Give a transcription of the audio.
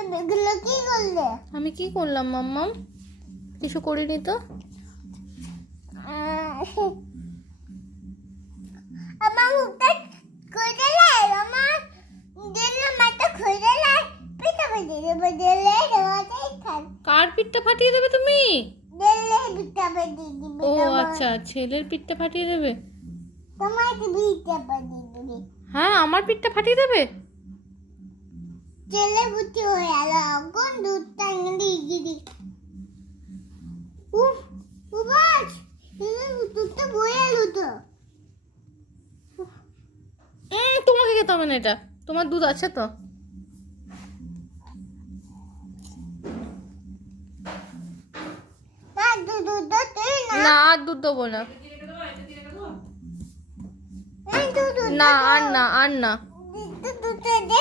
এগুলো কি করলে? আমি কি করলাম মাম্মাম? কিছু করিনি তো। আমার মুখটা খুলে দিলে, আমার দিলে মাথা খুলে দিলে, পিঠা বানিয়ে দেবো, দিলে দেওয়াটাই খান। কার পিঠটা ফাটিয়ে দেবে তুমি? দিলে পিঠা বানিয়ে দিবে। ও আচ্ছা, ছেলের পিঠটা ফাটিয়ে দেবে। তোমাকে পিঠা বানিয়ে দেবে। হ্যাঁ, আমার পিঠটা ফাটিয়ে দেবে। ছেলে বুঝি হয়ে গেল, কোন দুধটা এনে গিরি। উফ, উবাস, দুধটা বয়ে এলো তো। তোমাকে খেতে হবে না এটা, তোমার দুধ আছে তো। না, দুধটা তুই না। না, আর দুধ দেবো না। এই দুধ না, আর না, আর না। দুধটা দে।